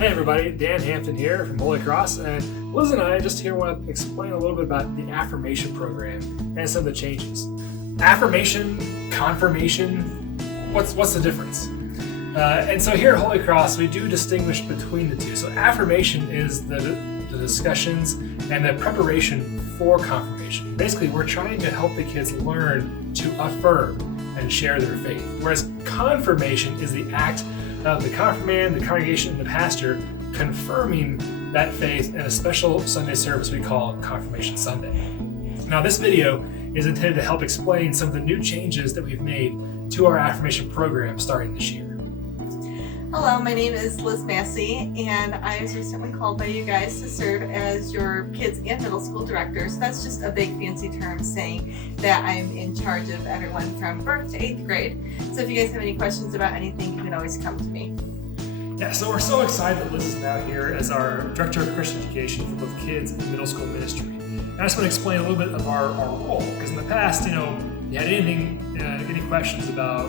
Hey everybody, Dan Hampton here from Holy Cross, and Liz and I just here want to explain a little bit about the Affirmation program and some of the changes. Affirmation, confirmation, what's the difference? And so here at Holy Cross, we do distinguish between the two. So affirmation is the discussions and the preparation for confirmation. Basically, we're trying to help the kids learn to affirm and share their faith, whereas confirmation is the act of the confirmand, the congregation, and the pastor confirming that faith in a special Sunday service we call Confirmation Sunday. Now, this video is intended to help explain some of the new changes that we've made to our affirmation program starting this year. Hello, my name is Liz Massey, and I was recently called by you guys to serve as your kids and middle school director. So that's just a big fancy term saying that I'm in charge of everyone from birth to 8th grade. So if you guys have any questions about anything, you can always come to me. Yeah, so we're so excited that Liz is now here as our Director of Christian Education for both kids and middle school ministry. And I just want to explain a little bit of our role, because in the past, you had any questions about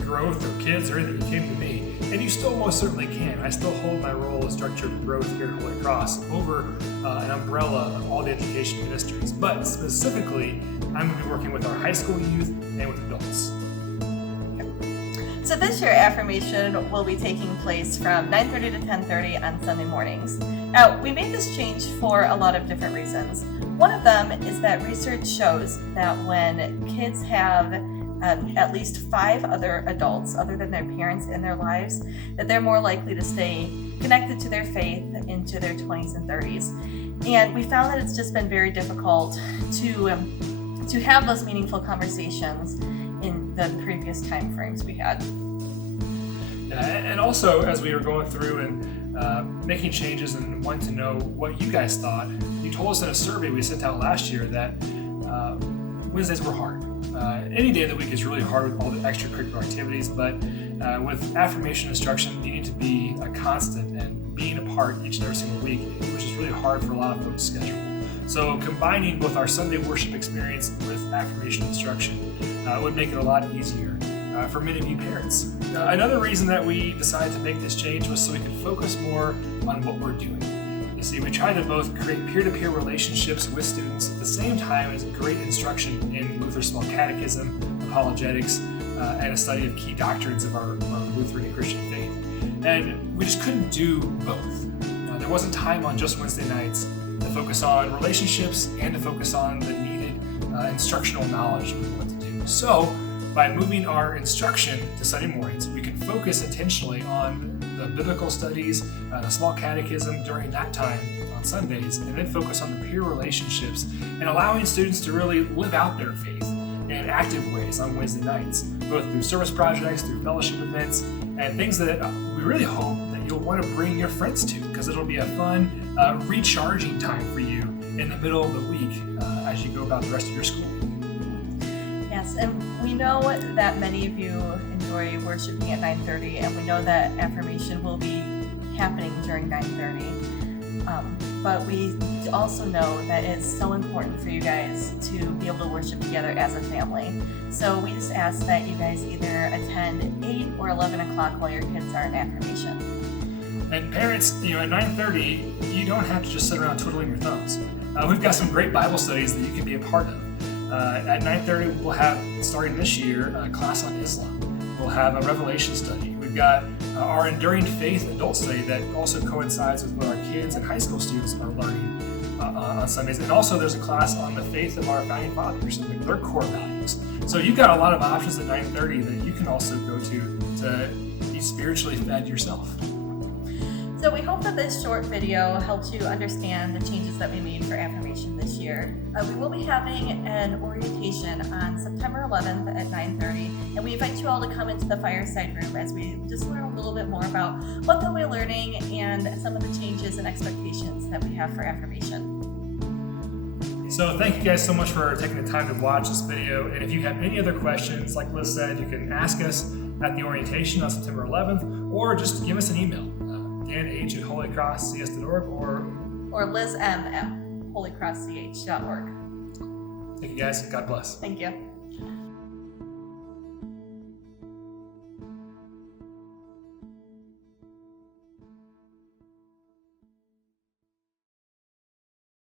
growth or kids or anything, you came to me. And you still most certainly can. I still hold my role as Director of Growth here at Holy Cross over an umbrella of all the education ministries. But specifically, I'm going to be working with our high school youth and with adults. So this year, affirmation will be taking place from 9:30 to 10:30 on Sunday mornings. Now, we made this change for a lot of different reasons. One of them is that research shows that when kids have at least 5 other adults other than their parents in their lives, that they're more likely to stay connected to their faith into their 20s and 30s. And we found that it's just been very difficult to have those meaningful conversations in the previous time frames we had. And also, as we were going through and making changes and wanting to know what you guys thought, you told us in a survey we sent out last year that Wednesdays were hard. Any day of the week is really hard with all the extracurricular activities, but with affirmation instruction needing to be a constant and being a part each and every single week, which is really hard for a lot of folks to schedule. So combining both our Sunday worship experience with affirmation instruction would make it a lot easier for many of you parents. Another reason that we decided to make this change was so we could focus more on what we're doing. You see, we try to both create peer-to-peer relationships with students at the same time as great instruction in Luther's Small Catechism, apologetics, and a study of key doctrines of our Lutheran and Christian faith. And we just couldn't do both. There wasn't time on just Wednesday nights to focus on relationships and to focus on the needed instructional knowledge we want to do. So, by moving our instruction to Sunday mornings, we can focus intentionally on the biblical studies, the small catechism during that time on Sundays, and then focus on the peer relationships and allowing students to really live out their faith in active ways on Wednesday nights, both through service projects, through fellowship events, and things that we really hope that you'll want to bring your friends to, because it'll be a fun, recharging time for you in the middle of the week as you go about the rest of your school. Yes, and we know that many of you enjoy worshiping at 9:30, and we know that affirmation will be happening during 9:30. But we also know that it's so important for you guys to be able to worship together as a family. So we just ask that you guys either attend 8 or 11 o'clock while your kids are in affirmation. And parents, at 9:30, you don't have to just sit around twiddling your thumbs. We've got some great Bible studies that you can be a part of. At 9:30, we'll have, starting this year, a class on Islam. We'll have a Revelation study. We've got our Enduring Faith adult study that also coincides with what our kids and high school students are learning on Sundays. And also there's a class on the faith of our founding fathers and their core values. So you've got a lot of options at 9:30 that you can also go to be spiritually fed yourself. So we hope that this short video helps you understand the changes that we made for affirmation this year. We will be having an orientation on September 11th at 9:30, and we invite you all to come into the fireside room as we just learn a little bit more about what they'll be learning and some of the changes and expectations that we have for affirmation. So thank you guys so much for taking the time to watch this video. And if you have any other questions, like Liz said, you can ask us at the orientation on September 11th, or just give us an email. DanH@holycrosscs.org or Liz M at holycrossch.org. Thank you guys. God bless. Thank you.